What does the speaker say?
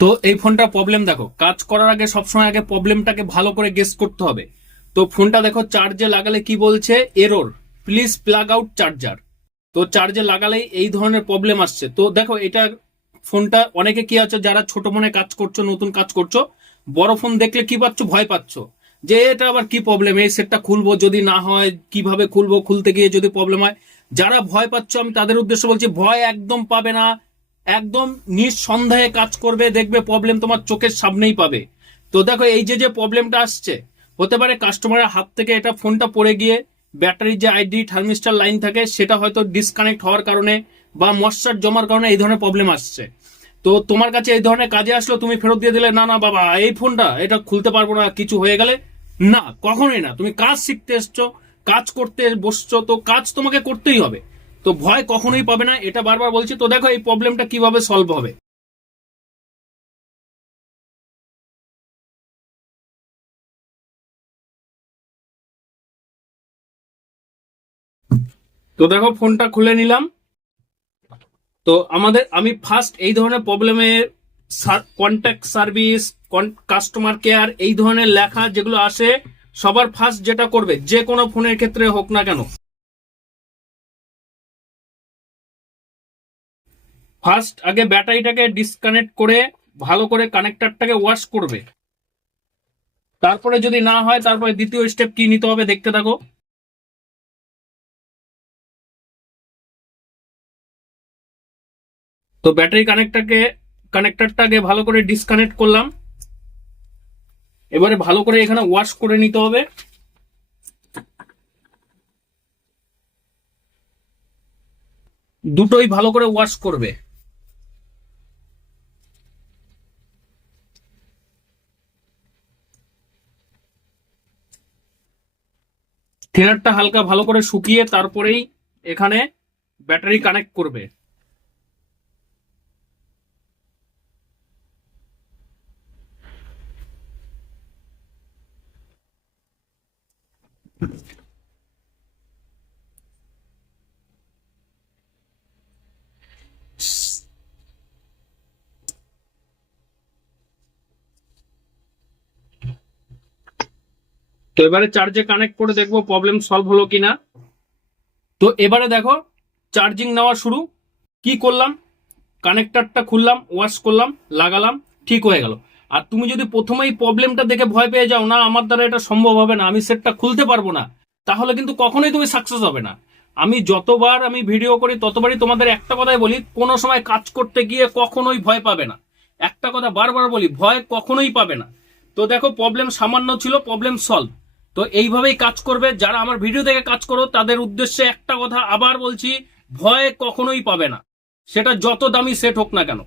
তো এই ফোনটা প্রবলেম দেখো, কাজ করার আগে সবসময় আগে প্রবলেমটাকে ভালো করে গেস করতে হবে। তো ফোনটা দেখো চার্জে লাগালে কি বলছে, error, please plug out charger. তো চার্জে লাগালেই এই ধরনের প্রবলেম আসছে। তো দেখো এটা ফোনটা অনেকে কি আছে, যারা ছোট ফোনে কাজ করছো, নতুন কাজ করছো, বড় ফোন দেখলে কি পাচ্ছ, ভয় পাচ্ছ যে এটা আবার কি প্রবলেম, এই সেটটা খুলবো, যদি না হয় কিভাবে খুলবো, খুলতে গিয়ে যদি প্রবলেম হয়। যারা ভয় পাচ্ছ আমি তাদের উদ্দেশ্যে বলছি, ভয় একদম পাবে না, একদম নিঃসন্দেহে কাজ করবে, দেখবে প্রবলেম তোমার চোখের সামনেই পাবে। তো দেখো এই যে যে প্রবলেমটা আসছে, হতে পারে কাস্টমারের হাত থেকে এটা ফোনটা পড়ে গিয়ে ব্যাটারির যে আইডি থার্মিস্টার লাইন থাকে সেটা হয়তো ডিসকানেক্ট হওয়ার কারণে বা ময়শ্চার জমার কারণে এই ধরনের প্রবলেম আসছে। তো তোমার কাছে এই ধরনের কাজে আসলো, তুমি ফেরত দিয়ে দিলে, না না বাবা এই ফোনটা এটা খুলতে পারবো না, কিছু হয়ে গেলে, না, কখনোই না। তুমি কাজ শিখতে এসছো, কাজ করতে বসছো, তো কাজ তোমাকে করতেই হবে। তো ভয় কখনোই পাবে না, এটা বারবার বলছি। তো দেখো এই প্রবলেমটা কিভাবে সলভ হবে। তো দেখো ফোনটা খুলে নিলাম। তো আমি ফার্স্ট এই ধরনের প্রবলেমের কন্ট্যাক্ট সার্ভিস, কাস্টমার কেয়ার, এই ধরনের লেখা যেগুলো আসে, সবার ফার্স্ট যেটা করবে, যে কোনো ফোনের ক্ষেত্রে হোক না কেন, ফার্স্ট আগে ব্যাটারিটাকে ডিসকানেক্ট করে ভালো করে কানেক্টরটাকে ওয়াশ করবে। তারপরে যদি না হয়, তারপরে দ্বিতীয় স্টেপ কি নিতে হবে দেখতে থাকো। তো ব্যাটারি কানেক্টরটাকে ভালো করে ডিসকানেক্ট করলাম। এবারে ভালো করে এখানে ওয়াশ করে নিতে হবে। দুটোই ভালো করে ওয়াশ করবে। থিনারটা হালকা ভালো করে শুকিয়ে তারপরেই এখানে ব্যাটারি কানেক্ট করবে। তো এবারে চার্জে কানেক্ট করে দেখবো প্রবলেম সলভ হলো কিনা। তো এবারে দেখো চার্জিং নেওয়া শুরু। কি করলাম, কানেক্টরটা খুললাম, ওয়াশ করলাম, লাগালাম, ঠিক হয়ে গেল। আর তুমি যদি প্রথমেই প্রবলেমটা দেখে ভয় পেয়ে যাও, না আমার দ্বারা এটা সম্ভব হবে না, আমি সেটটা খুলতে পারবো না, তাহলে কিন্তু কখনোই তুমি সাকসেস হবে না। আমি যতবার আমি ভিডিও করি ততবারই তোমাদের একটা কথাই বলি, কোনো সময় কাজ করতে গিয়ে কখনোই ভয় পাবে না। একটা কথা বারবার বলি, ভয় কখনোই পাবে না। তো দেখো প্রবলেম সামান্য ছিল, প্রবলেম সলভ। তো এইভাবেই কাজ করবে। যারা আমার ভিডিও দেখে কাজ করো তাদের উদ্দেশ্যে একটা কথা আবার বলছি, ভয় কখনোই পাবে না, সেটা যত দামি সেট হোক না কেন।